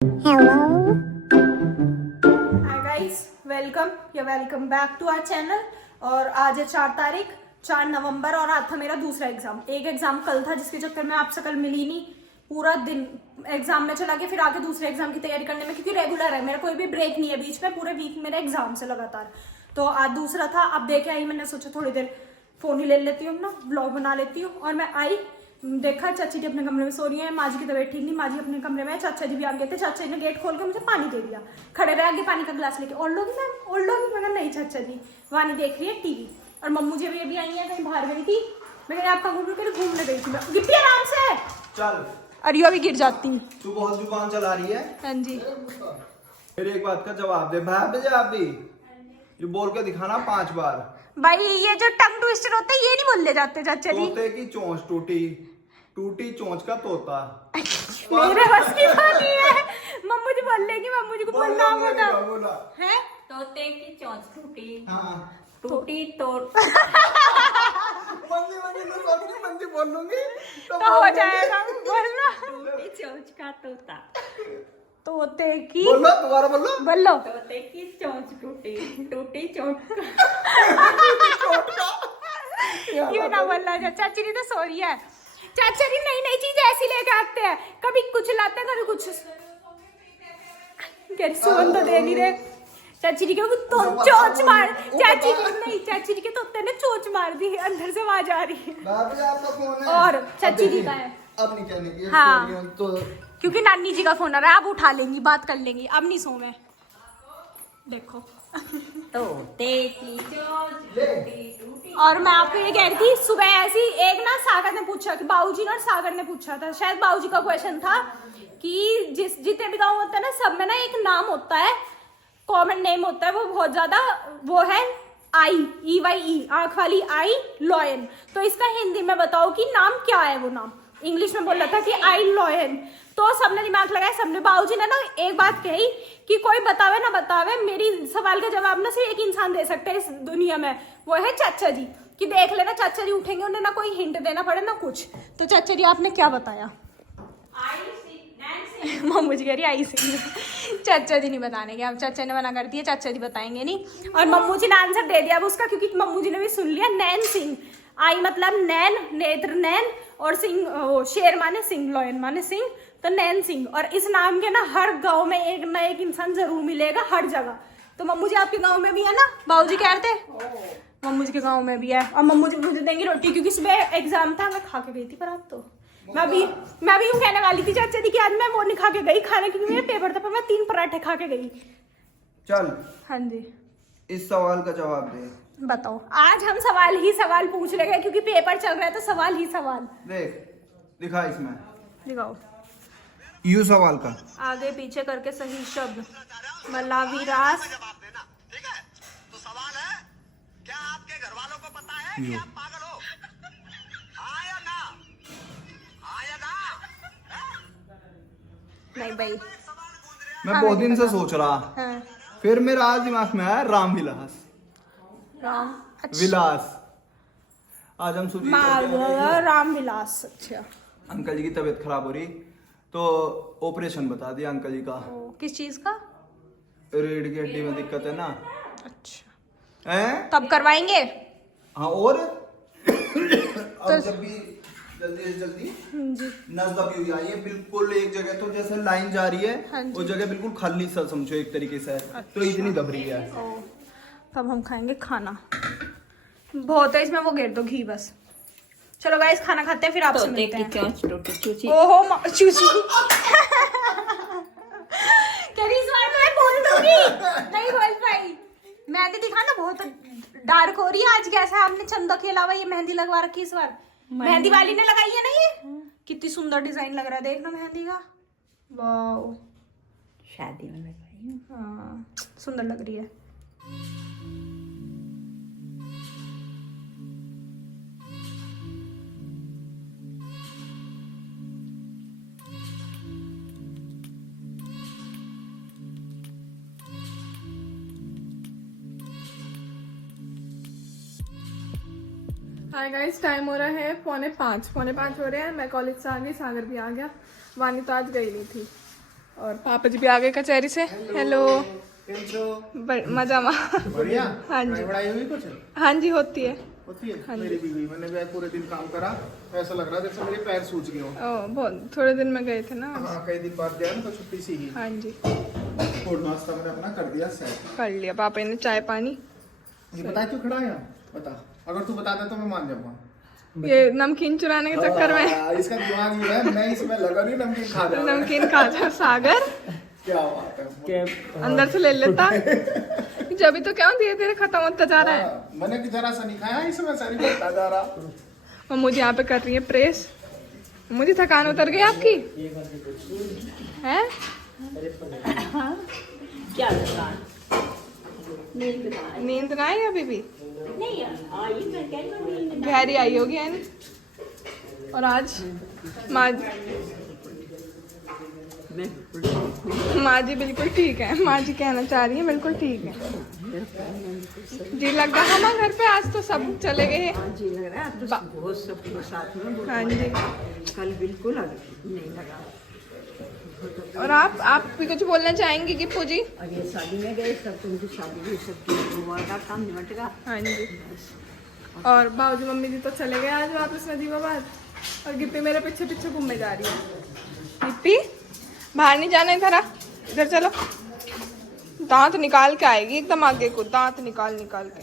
Hello. Hi guys, welcome back to our channel. और आज है 4 तारीख, 4 नवंबर, और आज था मेरा दूसरा एग्जाम। एक एग्जाम कल था जिसके चक्कर में आपसे कल मिली नहीं। पूरा दिन एग्जाम में चला गया, फिर आके दूसरे एग्जाम की तैयारी करने में, क्योंकि रेगुलर है मेरा, कोई भी ब्रेक नहीं है बीच में, पूरे वीक मेरे एग्जाम से लगातार। तो आज दूसरा था, अब देखे आई, मैंने सोचा थोड़ी देर फोन ही ले लेती हूँ ना, ब्लॉग बना लेती हूँ। और मैं आई, देखा चाची जी अपने कमरे में सो रही है, माँ जी की तबीयत ठीक नहीं, माँ जी अपने कमरे में, चाचा जी भी आ गए थे। चाचा जी ने गेट खोल के मुझे पानी दे दिया, खड़े रह आगे पानी का गिलास लेके। और लोग मैम, और लोग मगर नहीं, चाचा जी वानी देख रही है टीवी। और मम्मू जी अभी आई है, कहीं बाहर गई थी। मैं कहीं आपका घूमने गई थी। गिप्पी आराम से चल। और यो भी गिर जाती। तू बहुत दुकान चला रही है। हाँ जी। मेरी एक बात का जवाब दे, जवाब दी। ये बोल के दिखाना 5 बार। भाई ये जो टंग ट्विस्टर होते हैं ये नहीं बोलने जाते चाचा जी। तोते की चोंच टूटी, टूटी चोंच का तोता। मेरे बस की बात नहीं है। मम्मू जी बोल लेगी, मम्मू जी को बोलना होता है। तोते की चोंच टूटी, हाँ। टूटी तो मंदी बोल लूंगी तो हो जाएगा, बोलना। टूटी चोंच का तोता, तोते की, बोलो दोबारा बोलो। बोलो। तोते की चोंच टूटी, टूटी चोंच क्यों ना बोलना। चाची जी तो सो रही है। चाचा जी नई नई चीज ऐसी लेके आते हैं, कभी कुछ लाते हैं, कभी कुछ। सुन तो दे नहीं रहे। चाची जी के तो चोंच मार, चाची जी नहीं, चाची जी के तोते ने चोंच मार दी, अंदर से आवाज आ रही है। भाभी आपका फोन है। और चाची जी का है। अब नहीं कहने की। हाँ। तो क्योंकि नानी जी का फोन आ रहा है, आप उठा लेंगी, बात कर लेंगी। अब नहीं सो मैं। देखो। तोते की चोंच टूटी, टूटी। और मैं आपको ये कह रही थी, सुबह ऐसी एक ना सागर ने पूछा कि बाबूजी ना, सागर ने पूछा था, शायद बाबूजी का क्वेश्चन था कि जितने भी गाँव होते हैं ना, सब में ना एक नाम होता है, कॉमन नेम होता है, वो बहुत ज्यादा, वो है EYE, आंख वाली आई, लॉयन। तो इसका हिंदी में बताओ कि नाम क्या है। वो नाम इंग्लिश में बोल रहा था कि आई लॉयन। तो सबने दिमाग लगाया, सबने। बाबूजी ने ना एक बात कही कि कोई बतावे ना बतावे, मेरी सवाल का जवाब ना सिर्फ एक इंसान दे सकता है इस दुनिया में, वो है चाचा जी। कि देख लेना, चाचा जी उठेंगे, उन्हें ना कोई हिंट देना पड़े ना कुछ। तो चाचा जी आपने क्या बताया? मम्मू जी कह रही आई सिंह। चाचा जी नहीं बताने के, हम चाचा ने मना कर दिया, चाचा जी बताएंगे नहीं। और मम्मू जी ने आंसर दे दिया अब उसका, क्योंकि मम्मू जी ने भी सुन लिया। नैन सिंह, आई मतलब नैन, नेत्र नैन, और सिंह वो शेर माने सिंह, लॉयन माने सिंह, तो नैन सिंह। और इस नाम के ना हर गांव में एक ना एक इंसान जरूर मिलेगा, हर जगह। तो मम्मू जी आपके गांव में भी है ना? बाबूजी कह रहे थे मम्मू जी के गांव में भी है। और मम्मू जी मुझे देंगी रोटी, क्योंकि सुबह एग्जाम था, मैं खा के गई थी। पर आज तो मैं भी यूं कहने वाली थी चाचा जी की आज मैं वो नहीं खा के गई खाने, क्योंकि मेरा पेपर था, पर मैं 3 पराठे खा के गई। चल, हाँ जी। इस सवाल का जवाब दे। बताओ। आज हम सवाल ही सवाल पूछ रहे हैं, क्योंकि पेपर चल रहा है, तो सवाल ही सवाल। देख, दिखा इसमें, दिखाओ। यू सवाल का आगे पीछे करके सही शब्द, मलाविरास। ठीक है, तो सवाल है, क्या आपके घर वालों को पता है कि आप पागल हो? हाँ या ना? हाँ या ना? नहीं भाई। मैं बहुत दिन से सोच रहा, हाँ। फिर मेरा आज दिमाग में आया राम विलास। राम, अच्छा। विलास। आज हम सुबह राम विलास, अच्छा। अंकल जी की तबीयत खराब हो रही, तो ऑपरेशन बता दिया अंकल जी का। किस चीज का? रीढ़ की हड्डी में दिक्कत है ना। अच्छा, हैं? तब करवाएंगे। हाँ, और अब जब भी जल्दी से जल्दी जी। नस दबी हुई आई है बिल्कुल एक जगह, तो जैसे लाइन जा रही है हाँ जी। उस जगह बिल्कुल खाली सा समझो एक तरीके से। तो इतनी दब रही है। अब हम खाएंगे खाना। बहुत है इसमें, वो घेर दो घी बस। चलो गाइस, खाना खाते हैं, फिर आपसे तोते मिलते की हैं। चोंच टूटी, चूची। ओहो चूची। क्या इस बार मैं बोल दूंगी? नहीं बोल पाई। मेहंदी दिखाना, बहुत डार्क हो रही है आज। कैसा आपने चंदा के अलावा ये मेहंदी लगवा रखी इस बार? मेहंदी वाली ने लगाई है ना ये? कितनी सुंदर डिजाइन लग रहा है, देखना मेहंदी का। वाओ, शादी में लगाई हूँ। हाँ सुंदर लग रही है। हाय गाइस, टाइम हो रहा है 4:45 हो रहे हैं। मैं कॉलेज से आ गई, सागर भी आ गया। वानी तो आज गई नहीं थी। और पापा जी भी आ गए कचहरी से। हेलो। मजा मा। बढ़िया। हाँ जी। पढ़ाई हुई कुछ? हाँ जी होती है। होती है। हाँ जी। मेरी भी हुई। मैंने भी आज पूरे दिन काम करा, ऐसा लग रहा है जैसे मेरे पैर सूज गए हो। बहुत थोड़े दिन में गए थे ना। हाँ, कई दिन बाद गया ना तो छुट्टी सी ही। हाँ जी। और नाश्ता मैंने अपना कर दिया सेट। कर लिया पापा ने चाय पानी। ये बता क्यों खड़ा है यहाँ? बता, अगर तू बताता तो मैं मान जाऊंगा। ये नमकीन चुराने के चक्कर में। इसका दिमाग ये है, मैं इसमें लगा नहीं नमकीन खा रहा हूं। नमकीन खा जा सागर। क्या बात है। अंदर से ले लेता। जब तो क्या धीरे धीरे खत्म होता जा रहा है। मैंने कि जरा सा नहीं खाया, इसमें सारी बढ़ता जा रहा। और मुझे यहाँ पे कर रही है प्रेस। मुझे थकान उतर गई आपकी है? क्या दुकान? नींद ना आई अभी भी? नहीं आई, मैं कह रही हूँ गहरी आई होगी है। और आज माँ जी बिल्कुल ठीक है। माँ जी कहना चाह रही है बिल्कुल ठीक है जी। लग रहा है ना घर पे आज तो सब चले गए हैं जी। लग रहा है तो बहुत सब लोग साथ में। हाँ जी। कल बिल्कुल नहीं लगा। और आप भी कुछ बोलना चाहेंगे गिप्पू जी? अब ये शादी में गए सब, तो उनकी शादी भी सबकी हुआ का काम निमट गया। हाँ जी। और बाबूजी मम्मी जी तो चले गए आज वापस नदीमाबाद। और गिप्पी मेरे पीछे पीछे घूमने जा रही है। गिप्पी बाहर नहीं जाना, इधर आ, इधर चलो। दांत निकाल के आएगी एकदम आगे को, दांत निकाल के।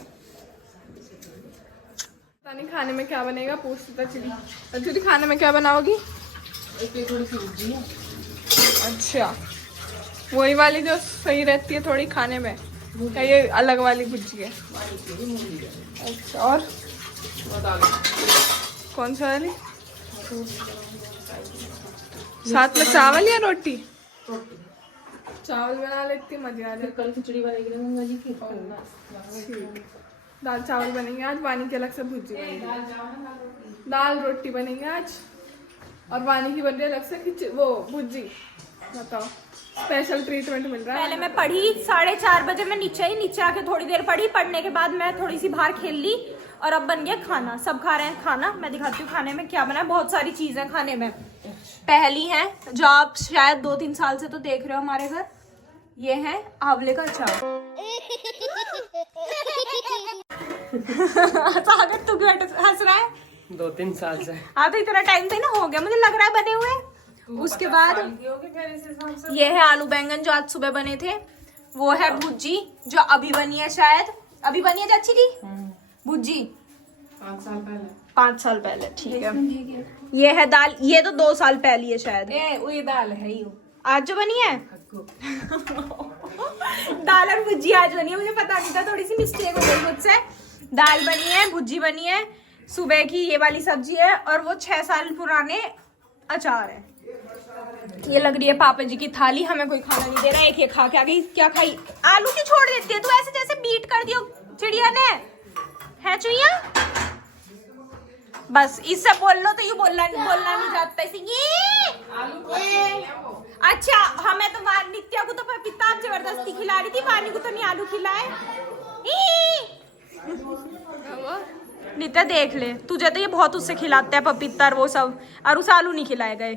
पता नहीं खाने में क्या बनेगा, पूछती था चिड़ी। चिड़ी खाने में क्या बनाओगी? थोड़ी सी भुर्जी है। अच्छा, वही वाली जो सही रहती है थोड़ी खाने में, क्या ये अलग वाली भुर्जी है? अच्छा, और कौन सा वाली? साथ में चावल या रोटी? चावल बना लेती, मजे आ जाए। कल खिचड़ी बनेगी ठीक। दाल चावल बनेंगे आज, वानी की अलग से भुर्जी बनेगी। दाल रोटी बनेंगे आज, और वानी की बन रही अलग से वो भुर्जी। बताओ, स्पेशल ट्रीटमेंट मिल रहा है। पहले मैं पढ़ी 4:30 बजे, मैं नीचे आके थोड़ी देर पढ़ी। पढ़ने के बाद मैं थोड़ी सी बाहर खेल ली, और अब बन गया खाना। सब खा रहे हैं खाना। मैं दिखाती हूँ खाने में क्या बना है। बहुत सारी चीजें खाने में। पहली है जो आप शायद 2-3 साल से तो देख रहे हो हमारे घर, ये है आंवले का अचार। सागर तू क्यों हंस रहा है? 2-3 साल से। हाँ तो इतना टाइम तो ना हो गया, मुझे लग रहा है बने हुए। उसके बाद ये है आलू बैंगन जो आज सुबह बने थे। वो है भुर्जी जो अभी बनी है, शायद अभी बनी है चाची जी भुर्जी 5 साल पहले। ठीक है। ये है दाल, ये तो 2 साल पहले है शायद। ये दाल है ये आज जो बनी है दाल और भुर्जी आज बनी है। मुझे पता नहीं था, थोड़ी सी मिस्टेक हो गई मुझसे। दाल बनी है, भुर्जी बनी है, सुबह की ये वाली सब्जी है, और वो 6 साल पुराने अचार है। ये लग रही है पापा जी की थाली। हमें कोई खाना नहीं दे रहा है। एक ये खा के आ गई। क्या खाई? आलू क्यों छोड़ देती है तू? ऐसे जैसे बीट कर दियो चिड़िया ने, है चुईया? बस इससे बोल लो तो ये बोलना नहीं चाहता इसे। ये अच्छा, हमें तो नित्या को तो पपीता आप जबरदस्ती खिला रही थी, वानी को तो नहीं आलू खिलाए। नित्या देख ले, तुझे तो ये बहुत उससे खिलाते हैं पपीता और वो सब, और उसे आलू नहीं खिलाए गए।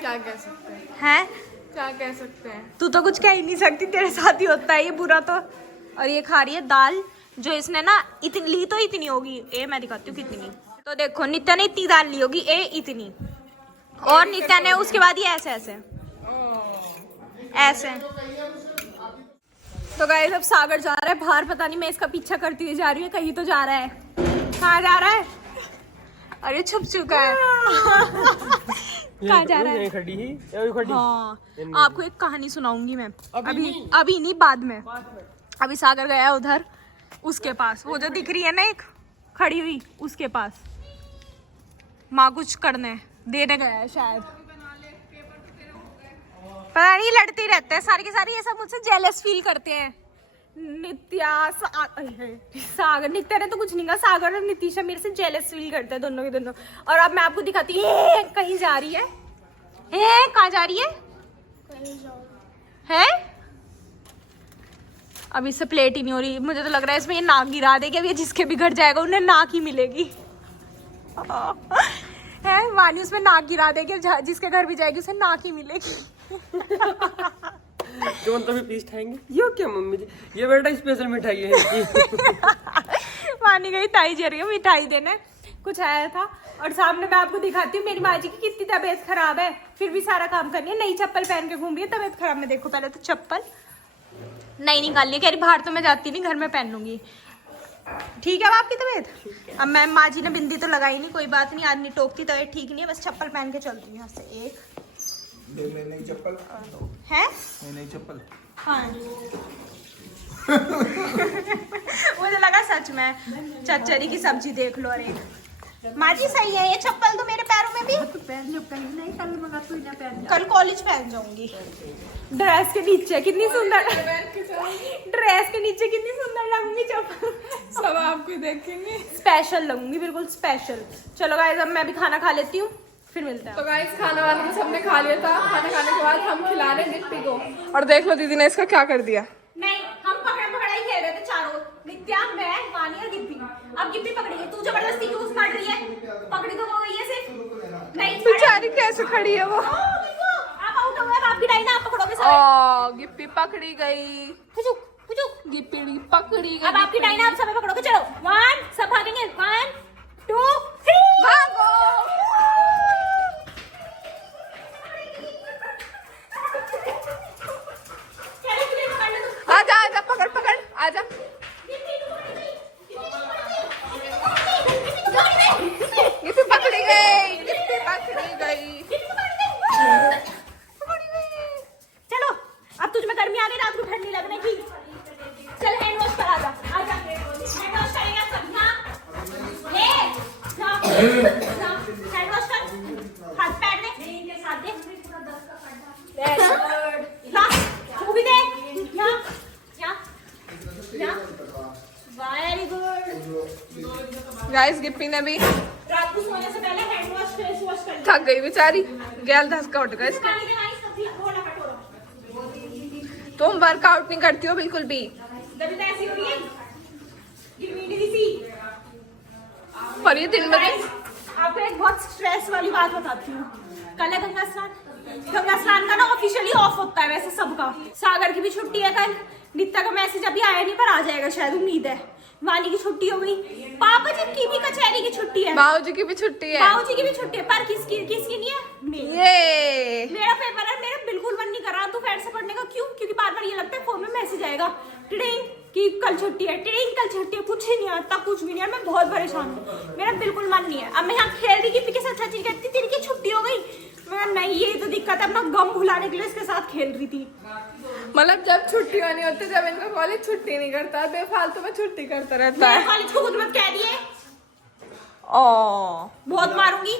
क्या कह सकते हैं? हैं? क्या कह सकते हैं? तू तो कुछ कह ही नहीं सकती, तेरे साथ ही होता है ये बुरा तो। और ये खा रही है दाल जो इसने ना इतनी ली, तो इतनी होगी। ए मैं दिखाती हूँ कितनी। तो देखो नित्या ने इतनी दाल ली होगी, ए इतनी, और नित्या ने उसके बाद ये ऐसे ऐसे। तो गाइस अब सागर जा रहा है बाहर, पता नहीं मैं इसका पीछा करती हुई जा रही हूँ, कहीं तो जा रहा है। कहाँ जा रहा है? अरे छुप चुका है। कहाँ जा रहा है? खड़ी। हाँ, आपको एक कहानी सुनाऊंगी मैं। अभी नहीं, बाद में। अभी सागर गया है उधर उसके पास, वो जो दिख रही है ना एक खड़ी हुई, उसके पास माँ कुछ करने देने गया है शायद। पता नहीं, लड़ते ही रहते हैं सारी की सारी। ये सब मुझसे जेलस फील करते हैं। नित्या सागर, नित्या ने तो कुछ नहीं कहा, सागर और नितिशा मेरे से जेलस फील करते हैं दोनों के दोनों। और अब मैं आपको दिखाती हूँ, कहीं जा रही है। कहाँ जा रही है? अब इससे प्लेट ही नहीं हो रही। मुझे तो लग रहा है इसमें ये नाक गिरा देगी। अब ये जिसके भी घर जाएगा उन्हें नाक ही मिलेगी। है वानी उसमें नाक गिरा देगी, जिसके घर भी जाएगी उसे नाक ही मिलेगी। तो तभी प्लीज खाएंगे। ये क्या मम्मी जी, ये बेटा स्पेशल मिठाई है मानी गई ताई जी रही है मिठाई देने, कुछ आया था। और सामने मैं आपको दिखाती हूँ मेरी माँ जी की कितनी तबीयत खराब है, फिर भी सारा काम कर रही है। नई चप्पल पहन के घूम रही है, तबीयत खराब में देखो। पहले तो चप्पल नहीं निकाल ली, कह रही बाहर तो मैं जाती नहीं, घर में पहन लूंगी। ठीक है अब आपकी तबीयत? अब मैं माँ जी ने बिंदी तो लगाई नहीं, कोई बात नहीं, आदमी टोकती, तबीयत ठीक नहीं है, बस चप्पल पहन के चलती हूँ यहाँ से। एक नई चप्पल है, नई चप्पल। हाँ मुझे लगा सच में चचरी की सब्जी देख लो। अरे माँ जी सही है ये चप्पल तो मेरे पैरों में भी। तो पहन लो, कहीं नहीं कल मगर तू ना पहन। कल कॉलेज पहन जाऊंगी। ड्रेस के नीचे कितनी सुंदर, ड्रेस के नीचे कितनी सुंदर लगूंगी चप्पल। सब आपको देखेंगे, स्पेशल लगूंगी, बिल्कुल स्पेशल। चलो गाइस अब मैं भी खाना खा लेती हूँ, फिर मिलते हैं। तो गाइस खाना वाना तो सबने खा लिया था। खाना खाने के बाद हम खिला रहे निप्पी को, और देख लो दीदी ने इसका क्या कर दिया। नहीं हम पकड़ाई खेल रहे थे चारों, नित्या, मैं, वानी और गिप्पी। अब गिप्पी पकड़ी है, तू जबरदस्ती क्यों मार रही है? पकड़ी तो हो गई है सिर्फ। नहीं बेचारी कैसे खड़ी है वो। आप आउट हो गए, अब आपकी डाई ना, आप पकड़ोगे सारे। ओ गिप्पी पकड़ी गई, पुचुक पुचुक। गिप्पी पकड़ी गई। अब आपकी डाई ना, आप सब पकड़ोगे। चलो 1 सब भागेंगे, 1 2 3 भागो। आजा आजा, पकड़ पकड़, आजा। गिप्पी पकड़ी गई, गिप्पी पकड़ी गई। चलो अब तुझ में गर्मी आ गई, रात को ठंडी लगने की। चल हैंड वॉश कर, आजा आजा, हैंड वॉश करेंगे सब। ले जा हैंड वॉश कर, हाथ पैर दे, इनके साथ दे। ला तू भी दे, यहाँ वेरी गुड। गाइस गिप्पी ने भी रात को सोने से पहले हैंड वॉश फेस वॉश कर। थक गई बेचारी, गैल धसका उठ गया इसका। तुम वर्कआउट नहीं करती हो बिल्कुल भी। ऐसी हो रही है गिरमीडी सी। और ये 3 बजे आपको एक बहुत स्ट्रेस वाली बात बताती हूँ। कल है गंगा स्नान। गंगा स्नान का ना ऑफिशियली ऑफ होता है वैसे सबका। सागर की भी छुट्टी है कल। नित्या का मैसेज अभी आया नहीं पर आ जाएगा शायद, उम्मीद है। वानी की छुट्टी हो गई, पापा जी की भी कचहरी की छुट्टी है, बाबू जी की भी छुट्टी है, बाबू जी की भी छुट्टी है। पर किसकी किसकी नहीं है? मेरी। ये मेरा पेपर है, मेरा बिल्कुल मन नहीं कर रहा तो फैट से पढ़ने का। क्यों? क्योंकि बार बार ये लगता है फोन में मैसेज आएगा टिडिंग कि कल छुट्टी है, टिडिंग कल छुट्टी है। कुछ ही नहीं आता, कुछ भी नहीं है। मैं बहुत परेशान हूँ, मेरा बिल्कुल मन नहीं है। अब मैं यहाँ खेल रही की के साथ चाची कहती तेरी की छुट्टी हो गई। मैं नहीं, ये तो दिक्कत है, अपना गम भुलाने के लिए इसके साथ खेल रही थी। मतलब जब छुट्टी होनी होती है, जब इनका कॉलेज छुट्टी नहीं करता, बेफालतू में छुट्टी करता रहता है। कॉलेज को खुद मत कह दिए, ओ बहुत मारूंगी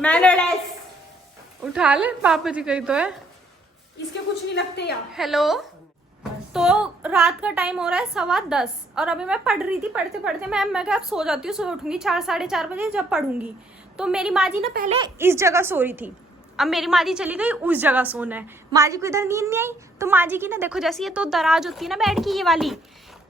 मैं। लड़ाइस उठा ले, पापा जी कही तो है, इसके कुछ नहीं लगते यार। हेलो। तो रात का टाइम हो रहा है 10:15 और अभी मैं पढ़ रही थी। पढ़ते पढ़ते मैं क्या अब सो जाती हूँ, सो उठूंगी 4 साढ़े 4 बजे जब पढ़ूंगी। तो मेरी माँ जी ना पहले इस जगह सो रही थी, अब मेरी माँ जी चली गई उस जगह सोना है। माँ जी को इधर नींद नहीं आई तो माँ जी की ना देखो, जैसे ये तो दराज होती है ना बेड की, ये वाली,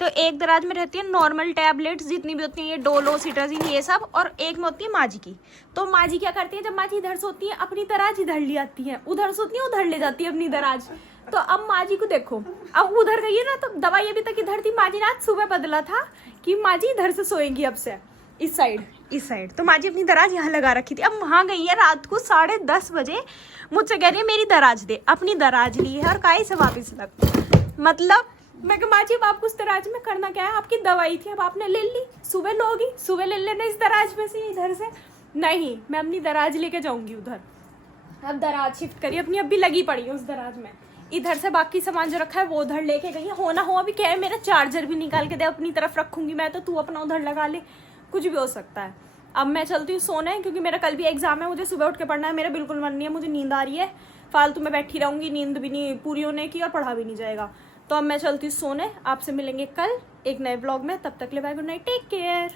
तो एक दराज में रहती है नॉर्मल टैबलेट्स जितनी भी होती हैं, ये डोलो सिट्राजिन ये सब, और एक में होती है माँ जी की। तो माँ जी क्या करती है, जब माँ जी इधर सोती है अपनी दराज इधर ले आती है, उधर सोती है उधर ले जाती है अपनी दराज। तो अब माँ जी को देखो, अब उधर गई है ना, तो दवाई अभी तक इधर थी। माँ जी ने आज सुबह बदला था कि माँ जी इधर से सोएंगी अब से, इस साइड। तो माँ जी अपनी दराज यहाँ लगा रखी थी। अब वहाँ गई है रात को 10:30 बजे, मुझसे कह रही है मेरी दराज दे। अपनी दराज ली है और काई से वापिस लग। मतलब मैं कहा माँ जी अब आपको उस दराज में करना क्या है, आपकी दवाई थी अब आपने ले ली, सुबह लोगी, सुबह ले लेना इस दराज में से, इधर से नहीं। मैं अपनी दराज लेके जाऊंगी उधर। अब दराज शिफ्ट करी अपनी, अब भी लगी पड़ी है उस दराज में। इधर से बाकी सामान जो रखा है वो उधर लेके गई है। होना हो अभी क्या है, मेरा चार्जर भी निकाल के दे, अपनी तरफ रखूंगी मैं, तो तू अपना उधर लगा ले, कुछ भी हो सकता है। अब मैं चलती हूँ सोने, क्योंकि मेरा कल भी एग्जाम है, मुझे सुबह उठ के पढ़ना है। मेरा बिल्कुल मन नहीं है, मुझे नींद आ रही है, फालतू में बैठी रहूंगी, नींद भी नहीं पूरी होने की और पढ़ा भी नहीं जाएगा। तो अब मैं चलती हूँ सोने। आपसे मिलेंगे कल एक नए ब्लॉग में, तब तक ले bye, good night, take care.